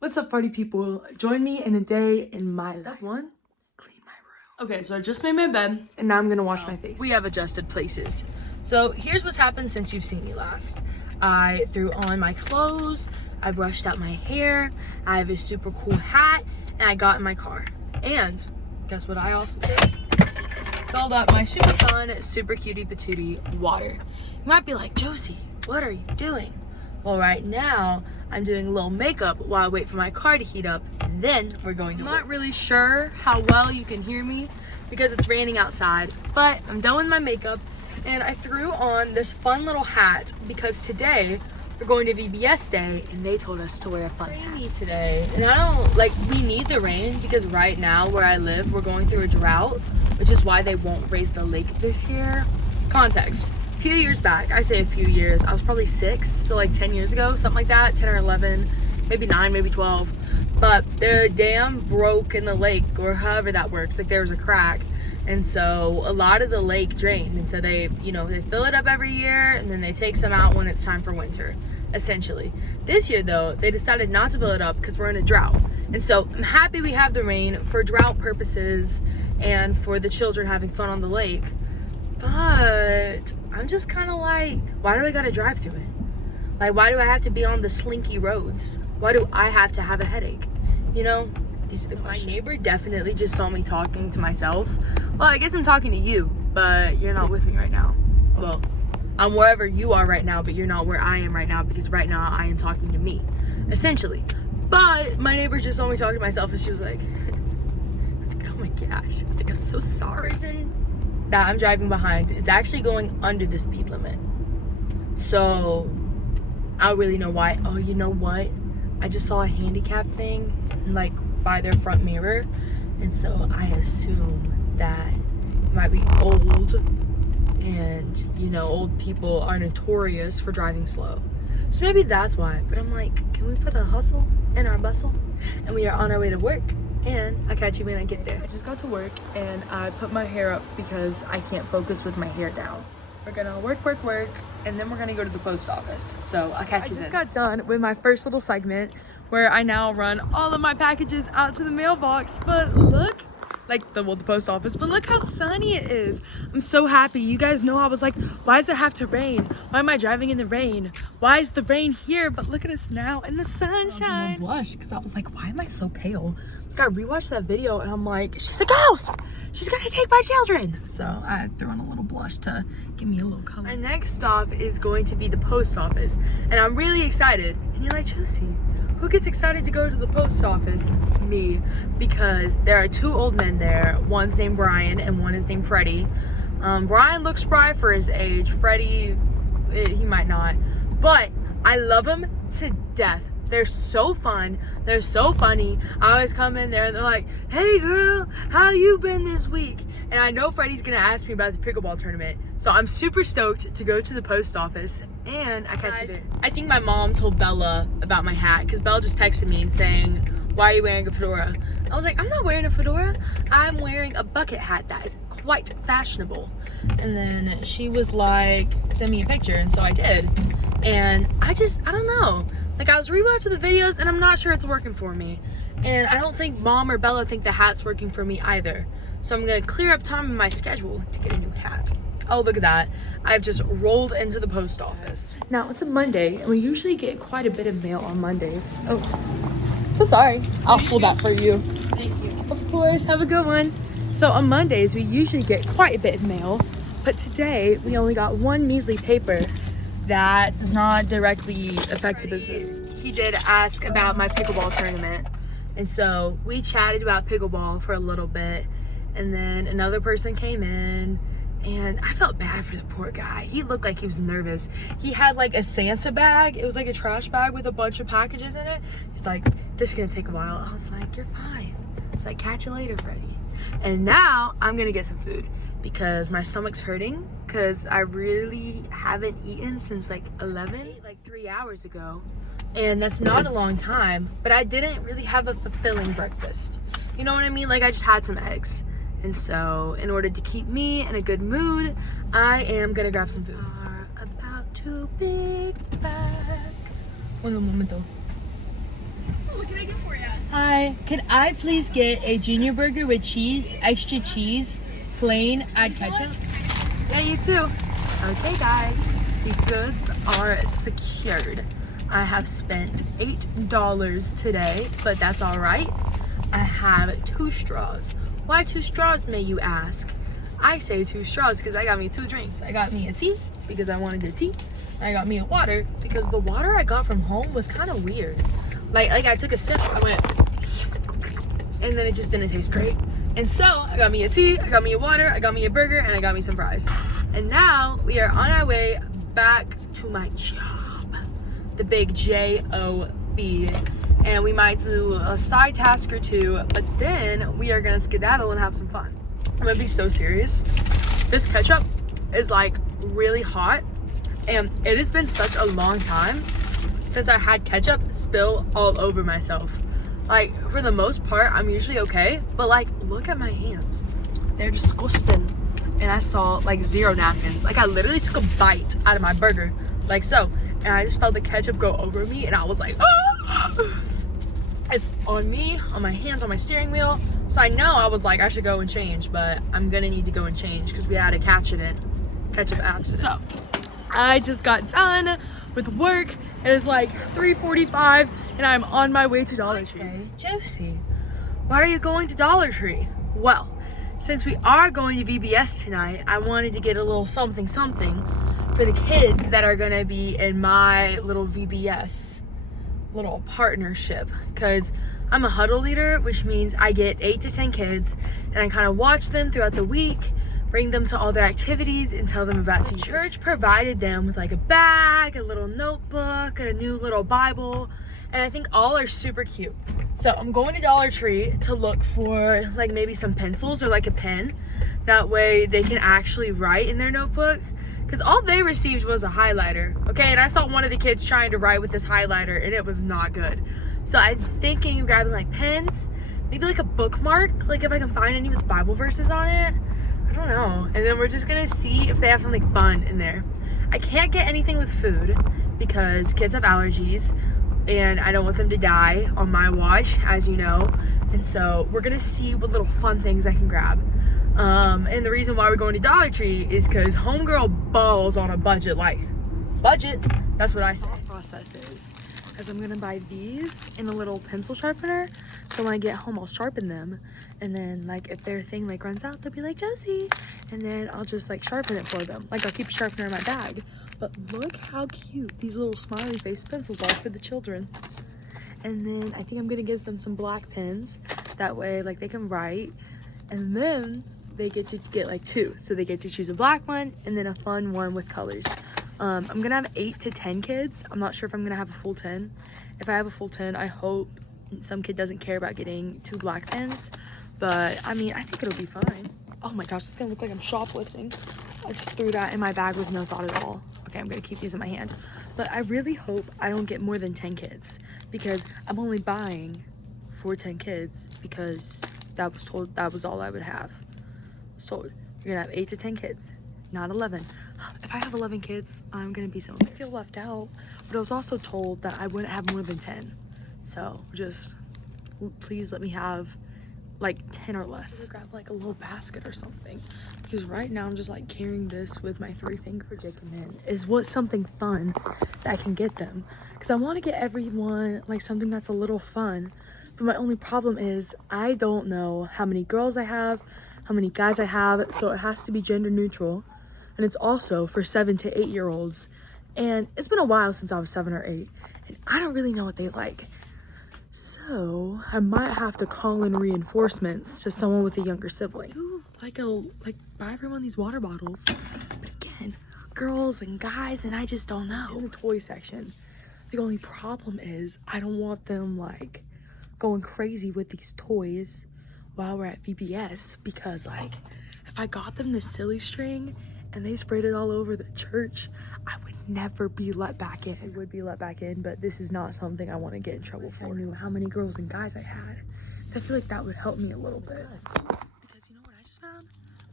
What's up, party people? Join me in a day in my life. Step 1, clean my room. Okay, so I just made my bed, and now I'm gonna wash my face. We have adjusted places. So here's what's happened since you've seen me last. I threw on my clothes, I brushed out my hair, I have a super cool hat, and I got in my car. And guess what I also did? Filled up my super fun, super cutie patootie water. You might be like, Josie, what are you doing? Well, right now, I'm doing a little makeup while I wait for my car to heat up, and then we're going to work. I'm not really sure how well you can hear me because it's raining outside, but I'm done with my makeup, and I threw on this fun little hat because today we're going to VBS Day, and they told us to wear a fun hat. Rainy today, and we need the rain because right now where I live, we're going through a drought, which is why they won't raise the lake this year. Context. A few years back, I say a few years, I was probably 6, so like 10 years ago, something like that, 10 or 11, maybe 9, maybe 12. But the dam broke in the lake, or however that works, like there was a crack. And so a lot of the lake drained. And so they fill it up every year and then they take some out when it's time for winter, essentially. This year though, they decided not to fill it up because we're in a drought. And so I'm happy we have the rain for drought purposes and for the children having fun on the lake. But I'm just kind of like, why do I gotta drive through it? Like, why do I have to be on the slinky roads? Why do I have to have a headache? You know, these are the questions. My neighbor definitely just saw me talking to myself. Well, I guess I'm talking to you, but you're not with me right now. Well, I'm wherever you are right now, but you're not where I am right now because right now I am talking to me, essentially. But my neighbor just saw me talking to myself and she was like, oh my gosh. I was like, I'm so sorry. This person that I'm driving behind is actually going under the speed limit. So I don't really know why. Oh, you know what? I just saw a handicap thing like by their front mirror. And so I assume that it might be old. And, you know, old people are notorious for driving slow. So maybe that's why. But I'm like, can we put a hustle in our bustle? And we are on our way to work. And I'll catch you when I get there. I just got to work and I put my hair up because I can't focus with my hair down. We're gonna work, and then we're gonna go to the post office. So I'll catch you then. I just got done with my first little segment where I now run all of my packages out to the mailbox. But look, the post office, but look how sunny it is. I'm so happy. You guys know I was like, why does it have to rain? Why am I driving in the rain? Why is the rain here? But look at us now in the sunshine. I blushed because I was like, why am I so pale? Like, I rewatched that video and I'm like, she's a ghost. She's gonna take my children. So I threw on a little blush to give me a little color. Our next stop is going to be the post office, and I'm really excited. And you're like, Josie, who gets excited to go to the post office? Me, because there are 2 old men there. One's named Brian and one is named Freddie. Brian looks spry for his age. Freddie, he might not. But I love them to death. They're so fun. They're so funny. I always come in there and they're like, hey girl, how you been this week? And I know Freddie's gonna ask me about the pickleball tournament. So I'm super stoked to go to the post office, and I catch you there. I think my mom told Bella about my hat because Bella just texted me and saying, why are you wearing a fedora? I was like, I'm not wearing a fedora. I'm wearing a bucket hat that is quite fashionable. And then she was like, send me a picture. And so I did. And I don't know. Like, I was rewatching the videos and I'm not sure it's working for me. And I don't think Mom or Bella think the hat's working for me either. So I'm gonna clear up time in my schedule to get a new hat. Oh, look at that. I've just rolled into the post office. Now, it's a Monday, and we usually get quite a bit of mail on Mondays. Oh, so sorry. I'll hold that for you. Thank you. Of course, have a good one. So on Mondays, we usually get quite a bit of mail, but today we only got one measly paper that does not directly affect the business. He did ask about my pickleball tournament, and so we chatted about pickleball for a little bit, and then another person came in, and I felt bad for the poor guy. He looked like he was nervous. He had like a Santa bag. It was like a trash bag with a bunch of packages in it. He's like, this is gonna take a while. I was like, you're fine. It's like, catch you later, Freddie. And now I'm gonna get some food because my stomach's hurting because I really haven't eaten since like 11, like 3 hours ago. And that's not a long time, but I didn't really have a fulfilling breakfast. You know what I mean? Like, I just had some eggs. And so in order to keep me in a good mood, I am gonna grab some food. Are about to be back. Un momento. Oh, can I get Hi, can I please get a junior burger with cheese, extra cheese, plain, add ketchup? Yeah, you too. Okay guys, the goods are secured. I have spent $8 today, but that's all right. I have 2 straws. Why 2 straws, may you ask? I say 2 straws because I got me 2 drinks. I got me a tea because I wanted a tea. I got me a water because the water I got from home was kind of weird. Like I took a sip, I went, and then it just didn't taste great. And so I got me a tea, I got me a water, I got me a burger, and I got me some fries. And now we are on our way back to my job, the big J-O-B. And we might do a side task or 2, but then we are gonna skedaddle and have some fun. I'm gonna be so serious. This ketchup is like really hot, and it has been such a long time since I had ketchup spill all over myself. Like, for the most part, I'm usually okay, but like, look at my hands. They're disgusting. And I saw like 0 napkins. Like, I literally took a bite out of my burger, like so, and I just felt the ketchup go over me, and I was like, oh! It's on me, on my hands, on my steering wheel. So I know I was like, I should go and change, but I'm gonna need to go and change because we had a ketchup accident. So, I just got done with work. It is like 3:45 and I'm on my way to Dollar Tree. Josie, why are you going to Dollar Tree? Well, since we are going to VBS tonight, I wanted to get a little something for the kids that are gonna be in my little VBS little partnership, because I'm a huddle leader, which means I get 8 to 10 kids and I kind of watch them throughout the week, bring them to all their activities, and tell them about Jesus. Church provided them with like a bag, a little notebook, a new little Bible, and I think all are super cute. So I'm going to Dollar Tree to look for like maybe some pencils or like a pen. That way they can actually write in their notebook, because all they received was a highlighter, okay? And I saw one of the kids trying to write with this highlighter and it was not good. So I'm thinking of grabbing like pens, maybe like a bookmark, like if I can find any with Bible verses on it. I don't know. And then we're just gonna see if they have something fun in there. I can't get anything with food because kids have allergies and I don't want them to die on my watch, as you know. And so we're gonna see what little fun things I can grab. And the reason why we're going to Dollar Tree is because homegirl balls on a budget. Like, budget, that's what I say. Process is, because I'm gonna buy these and a little pencil sharpener, so when I get home I'll sharpen them, and then like if their thing like runs out, they'll be like, Josie, and then I'll just like sharpen it for them. Like, I'll keep a sharpener in my bag. But look how cute these little smiley face pencils are for the children. And then I think I'm gonna give them some black pens, that way like they can write, and then they get to get like 2, so they get to choose a black one and then a fun one with colors. I'm gonna have 8 to 10 kids. I'm not sure if I'm gonna have a full 10. If I have a full 10, I hope some kid doesn't care about getting 2 black pens, but I mean, I think it'll be fine. Oh my gosh, it's gonna look like I'm shoplifting. I just threw that in my bag with no thought at all. Okay, I'm gonna keep these in my hand. But I really hope I don't get more than 10 kids, because I'm only buying for 10 kids because that was all I would have. I was told you're gonna have 8 to 10 kids, not 11. If I have 11 kids, I'm gonna be so embarrassed. I feel left out, but I was also told that I wouldn't have more than 10. So just please let me have like 10 or less. Grab like a little basket or something, because right now I'm just like carrying this with my 3 fingers. Is what something fun that I can get them, because I want to get everyone like something that's a little fun. But my only problem is I don't know how many girls I have, how many guys I have, so it has to be gender neutral, and it's also for 7 to 8 year olds, and it's been a while since I was 7 or 8, and I don't really know what they like. So I might have to call in reinforcements to someone with a younger sibling. Like buy everyone these water bottles, but again, girls and guys, and I just don't know. In the toy section, the only problem is I don't want them like going crazy with these toys while we're at VBS, because like if I got them this silly string and they sprayed it all over the church, I would never be let back in. It would be let back in, but this is not something I want to get in trouble for. I knew how many girls and guys I had, so I feel like that would help me a little bit. Because you know what I just found?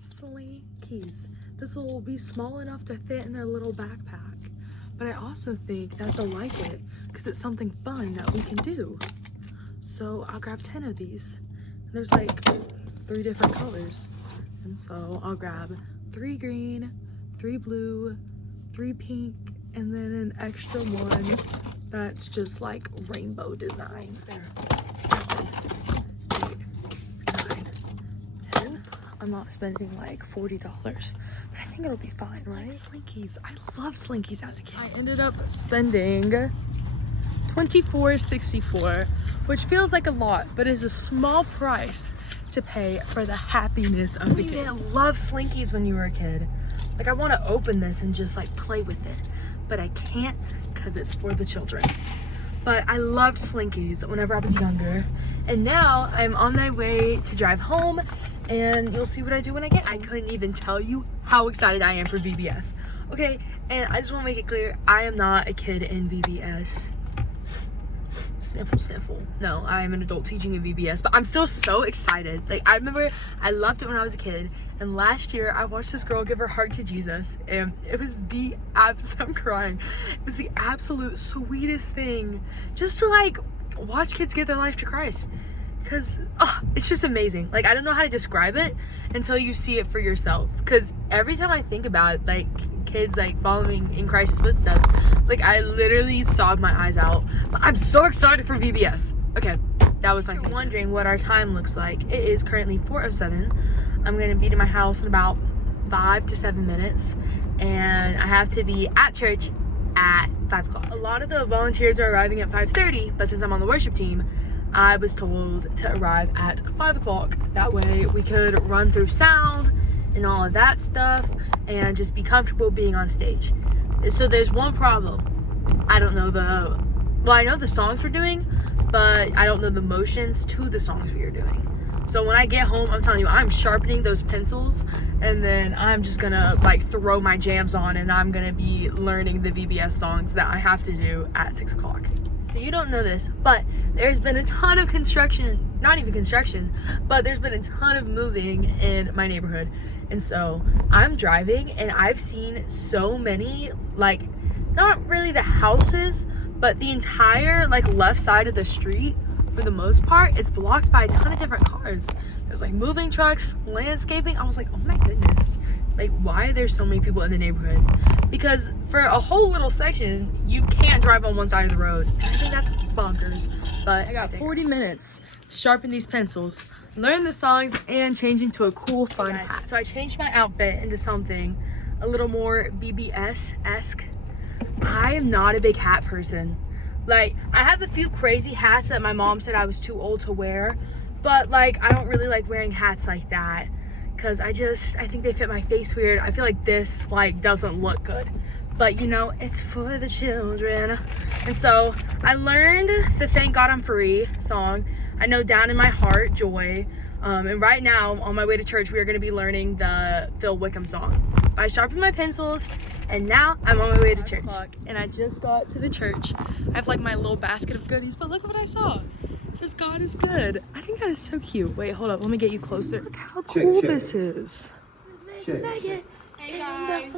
Slinkies. This will be small enough to fit in their little backpack, but I also think that they'll like it because it's something fun that we can do. so I'll grab 10 of these. There's like 3 different colors, and so I'll grab 3 green, 3 blue, 3 pink, and then an extra one that's just like rainbow designs. There, 7, 8, 9, 10. I'm not spending like $40, but I think it'll be fine, right? Slinkies. I love Slinkies as a kid. I ended up spending $24.64, which feels like a lot, but is a small price to pay for the happiness of the kids. You didn't love Slinkies when you were a kid. Like, I want to open this and just like play with it, but I can't because it's for the children. But I loved Slinkies whenever I was younger, and now I'm on my way to drive home, and you'll see what I do when I get home. I couldn't even tell you how excited I am for VBS. Okay, and I just want to make it clear, I am not a kid in VBS. Sniffle, sniffle. No, I am an adult teaching in VBS, but I'm still so excited. Like, I remember I loved it when I was a kid, and last year I watched this girl give her heart to Jesus, and it was the I'm crying. It was the absolute sweetest thing just to like watch kids give their life to Christ, because it's just amazing. Like, I don't know how to describe it until you see it for yourself, because every time I think about it, like kids like following in Christ's footsteps, like I literally sobbed my eyes out. But I'm so excited for VBS. Okay, that was my tangent. Wondering what our time looks like. It is currently 4:07. I'm gonna be to my house in about 5 to 7 minutes, and I have to be at church at 5 o'clock. A lot of the volunteers are arriving at 5:30, but since I'm on the worship team, I was told to arrive at 5 o'clock. That way we could run through sound and all of that stuff and just be comfortable being on stage. So there's one problem. I don't know I know the songs we're doing, but I don't know the motions to the songs we are doing. So when I get home, I'm telling you, I'm sharpening those pencils, and then I'm just gonna like throw my jams on, and I'm gonna be learning the VBS songs that I have to do at 6 o'clock. So you don't know this, but there's been a ton of construction, not even construction, but there's been a ton of moving in my neighborhood. And so I'm driving, and I've seen so many, like, not really the houses, but the entire like left side of the street, for the most part, it's blocked by a ton of different cars. There's like moving trucks, landscaping. I was like, oh my goodness, like, why are there so many people in the neighborhood? Because for a whole little section, you can't drive on one side of the road. I think that's bonkers. But I got 40 minutes to sharpen these pencils, learn the songs, and change into a cool, fun hat. So I changed my outfit into something a little more VBS-esque. I am not a big hat person. Like, I have a few crazy hats that my mom said I was too old to wear, but like, I don't really like wearing hats like that, because I think they fit my face weird. I feel like this like doesn't look good, but you know, it's for the children. And so I learned the Thank God I'm Free song. I know Down in My Heart, Joy. And right now on my way to church, we are going to be learning the Phil Wickham song. I sharpened my pencils, and now I'm on my way to church. And I just got to the church. I have like my little basket of goodies, but look at what I saw. It says God is good. I think that is so cute. Wait, hold up, let me get you closer. Look how cool this is. Hey guys.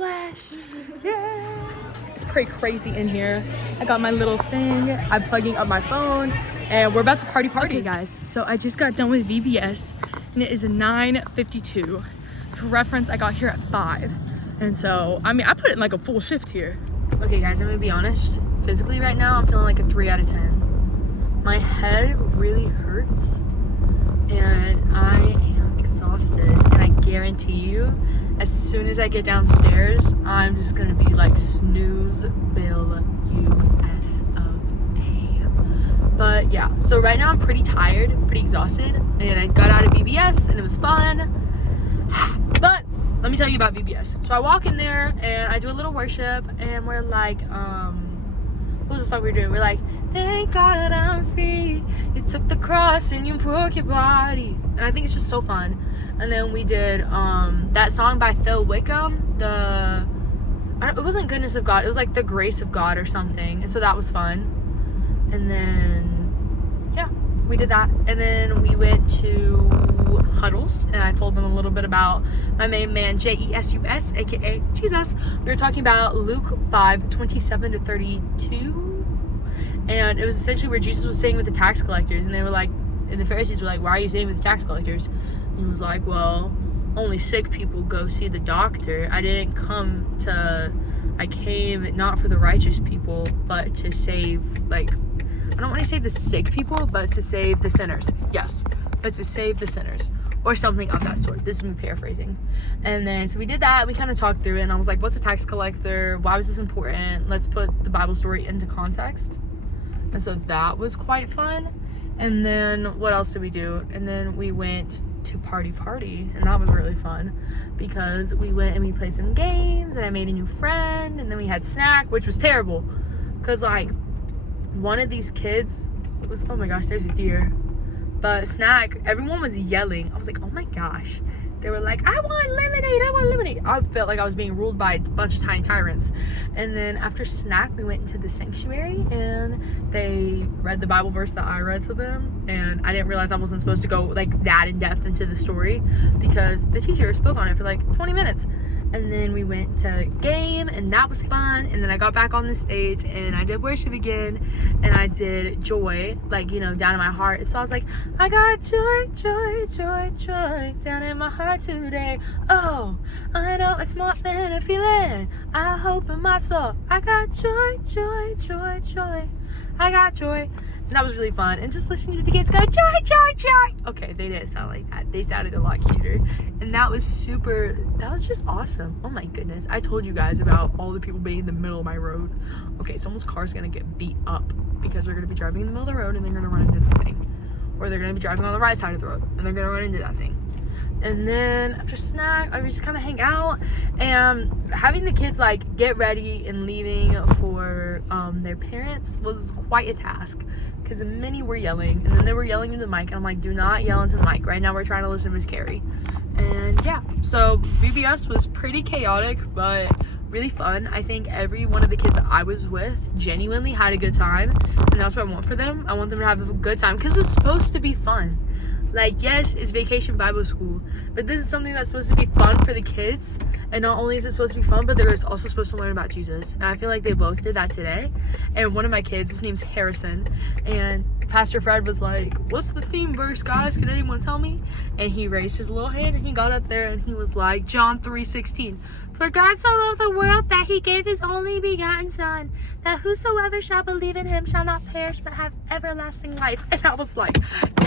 Yeah. It's pretty crazy in here. I got my little thing. I'm plugging up my phone, and we're about to party. Okay guys, so I just got done with VBS, and it is 9:52. For reference, I got here at 5. And so, I mean, I put in like a full shift here. Okay guys, I'm gonna be honest. Physically right now, I'm feeling like a 3 out of 10. My head really hurts, and I am exhausted. And I guarantee you, as soon as I get downstairs, I'm just gonna be like snooze Bill US of A. But yeah, so right now I'm pretty tired, pretty exhausted, and I got out of VBS and it was fun. But let me tell you about VBS. So I walk in there and I do a little worship, and we're like, what was the song we were doing? We're like, thank God I'm free. You took the cross and you broke your body. And I think it's just so fun. And then we did that song by Phil Wickham. It wasn't Goodness of God. It was like The Grace of God or something. And so that was fun. And then, yeah, we did that. And then we went to Huddles, and I told them a little bit about my main man Jesus, aka Jesus. We were talking about Luke 5:27-32, And it was essentially where Jesus was sitting with the tax collectors, and they were like, and the Pharisees were like, why are you sitting with the tax collectors? And he was like, well, only sick people go see the doctor. I came not for the righteous people, but to save, like, I don't want to say the sick people, but to save the sinners. Yes, but to save the sinners, or something of that sort. This is me paraphrasing. And then, so we did that. We kind of talked through it, and I was like, what's a tax collector? Why was this important? Let's put the Bible story into context. And so that was quite fun. And then what else did we do? And then we went to party, and that was really fun because we went and we played some games, and I made a new friend, and then we had snack, which was terrible because, like, one of these kids was, oh my gosh, there's a deer. But snack, everyone was yelling. I was like, oh my gosh. They were like, I want lemonade. I felt like I was being ruled by a bunch of tiny tyrants. And then after snack, we went into the sanctuary, and they read the Bible verse that I read to them. And I didn't realize I wasn't supposed to go like that in depth into the story because the teacher spoke on it for like 20 minutes. And then we went to game, and that was fun. And then I got back on the stage, and I did worship again, and I did joy, like, you know, down in my heart. And so I was like, I got joy down in my heart today. Oh, I know it's more than a feeling. I hope in my soul. I got joy. I got joy. And that was really fun. And just listening to the kids go, joy. Okay, they didn't sound like that. They sounded a lot cuter. And that was just awesome. Oh my goodness. I told you guys about all the people being in the middle of my road. Okay, someone's car's gonna get beat up because they're gonna be driving in the middle of the road and they're gonna run into the thing. Or they're gonna be driving on the right side of the road and they're gonna run into that thing. And then after snack, I would just kind of hang out, and having the kids like get ready and leaving for their parents was quite a task because many were yelling, and then they were yelling into the mic, and I'm like, do not yell into the mic. Right now we're trying to listen to Miss Carrie. And yeah, so VBS was pretty chaotic, but really fun. I think every one of the kids that I was with genuinely had a good time, and that's what I want for them. I want them to have a good time because it's supposed to be fun. Like, yes, it's vacation Bible school, but this is something that's supposed to be fun for the kids. And not only is it supposed to be fun, but they're also supposed to learn about Jesus. And I feel like they both did that today. And one of my kids, his name's Harrison, and Pastor Fred was like, what's the theme verse, guys? Can anyone tell me? And he raised his little hand, and he got up there, and he was like, John 3:16. For God so loved the world that he gave his only begotten son, that whosoever shall believe in him shall not perish but have everlasting life. And I was like,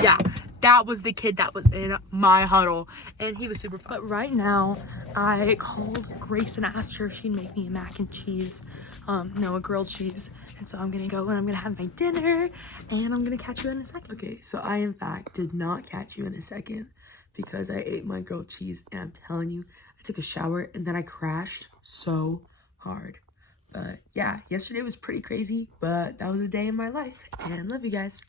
yeah, that was the kid that was in my huddle, and he was super fun. But right now, I called Grace and asked her if she'd make me a mac and cheese, no, a grilled cheese. And so I'm gonna go and I'm gonna have my dinner, and I'm gonna catch you in a second. Okay, so I in fact did not catch you in a second because I ate my grilled cheese, and I'm telling you, I took a shower and then I crashed so hard. But yeah, yesterday was pretty crazy, but that was a day in my life, and love you guys.